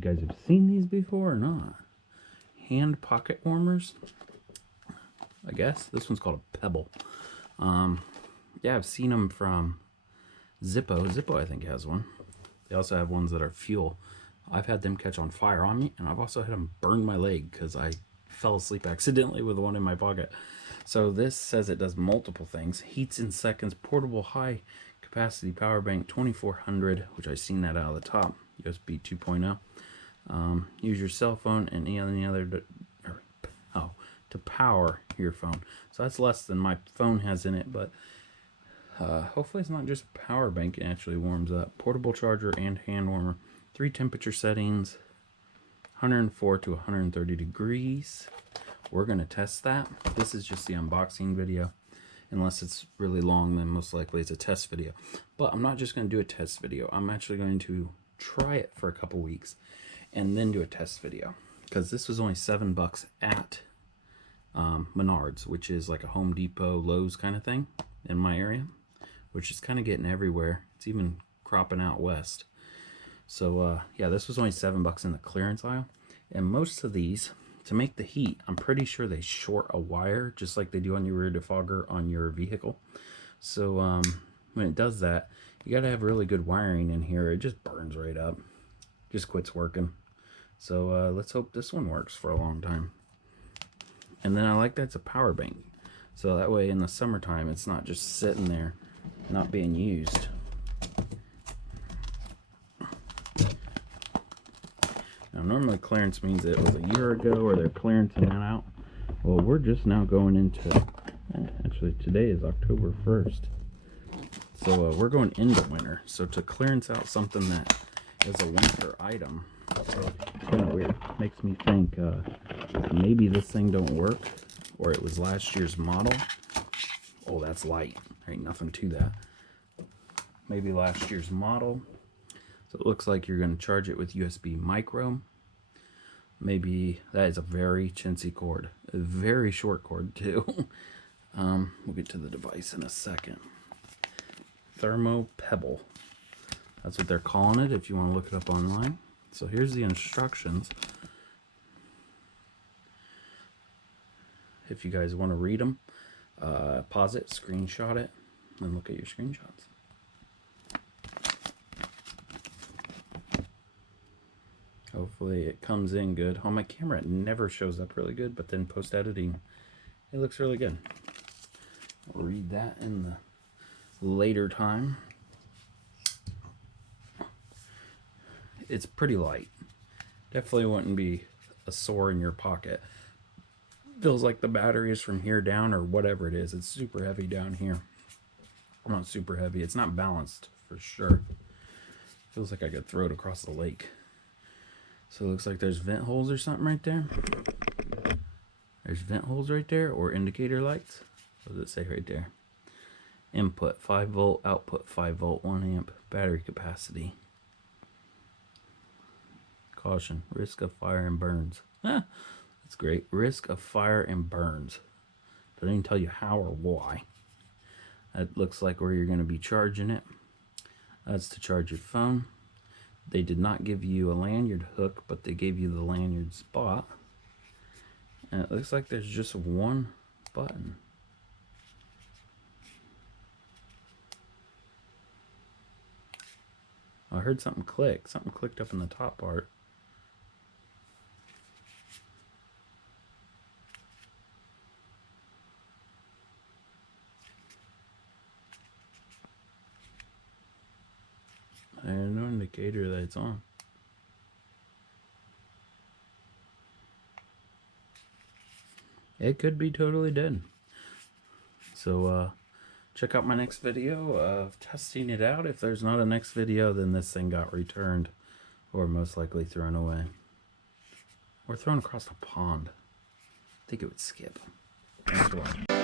you guys have seen these before or not. Hand pocket warmers. I guess this one's called a Pebble. Yeah, I've seen them from Zippo. Zippo, I think, has one. They also have ones that are fuel. I've had them catch on fire on me, and I've also had them burn my leg because I fell asleep accidentally with one in my pocket. So this says it does multiple things. Heats in seconds, portable high capacity power bank, 2400, which I've seen that out of the top, USB 2.0. Use your cell phone and any other to power your phone. So that's less than my phone has in it, but hopefully it's not just a power bank. It actually warms up. Portable charger and hand warmer. 3 temperature settings, 104 to 130 degrees. We're going to test that. This is just the unboxing video. Unless it's really long, then most likely it's a test video. But I'm not just going to do a test video. I'm actually going to try it for a couple weeks and then do a test video. Because this was only $7 at Menards, which is like a Home Depot, Lowe's kind of thing in my area, which is kind of getting everywhere. It's even cropping out west. So yeah, this was only $7 in the clearance aisle. And most of these, to make the heat, I'm pretty sure they short a wire just like they do on your rear defogger on your vehicle. So when it does that, you got to have really good wiring in here. It just burns right up, just quits working. So let's hope this one works for a long time. And then I like that it's a power bank, so that way in the summertime it's not just sitting there not being used. Now normally clearance means it was a year ago or they're clearancing that out. Well, we're just now going into, actually today is October 1st. So we're going into winter. So to clearance out something that is a winter item, kind of weird. Makes me think maybe this thing don't work, or it was last year's model. Oh, that's light. There ain't nothing to that. Maybe last year's model. So it looks like you're going to charge it with USB micro. Maybe that is a very chintzy cord. A very short cord too. We'll get to the device in a second. Thermo Pebble. That's what they're calling it if you want to look it up online. So here's the instructions. If you guys want to read them, pause it, screenshot it, and look at your screenshots. Hopefully it comes in good. On my camera it never shows up really good, but then post-editing it looks really good. I'll read that in the later time. It's pretty light. Definitely wouldn't be a sore in your pocket. Feels like the battery is from here down or whatever it is. It's super heavy down here. Not super heavy. It's not balanced for sure. Feels like I could throw it across the lake. So it looks like there's vent holes or something right there. There's vent holes right there, or indicator lights. What does it say right there? Input 5 volt, output 5 volt, 1 amp, battery capacity. Caution, risk of fire and burns. Ah, that's great. Risk of fire and burns. Doesn't even tell you how or why. That looks like where you're going to be charging it. That's to charge your phone. They did not give you a lanyard hook, but they gave you the lanyard spot. And it looks like there's just one button. I heard something click. Something clicked up in the top part. There's no indicator that it's on. It could be totally dead. So check out my next video of testing it out. If there's not a next video, then this thing got returned or most likely thrown away. Or thrown across the pond. I think it would skip. Thanks for watching.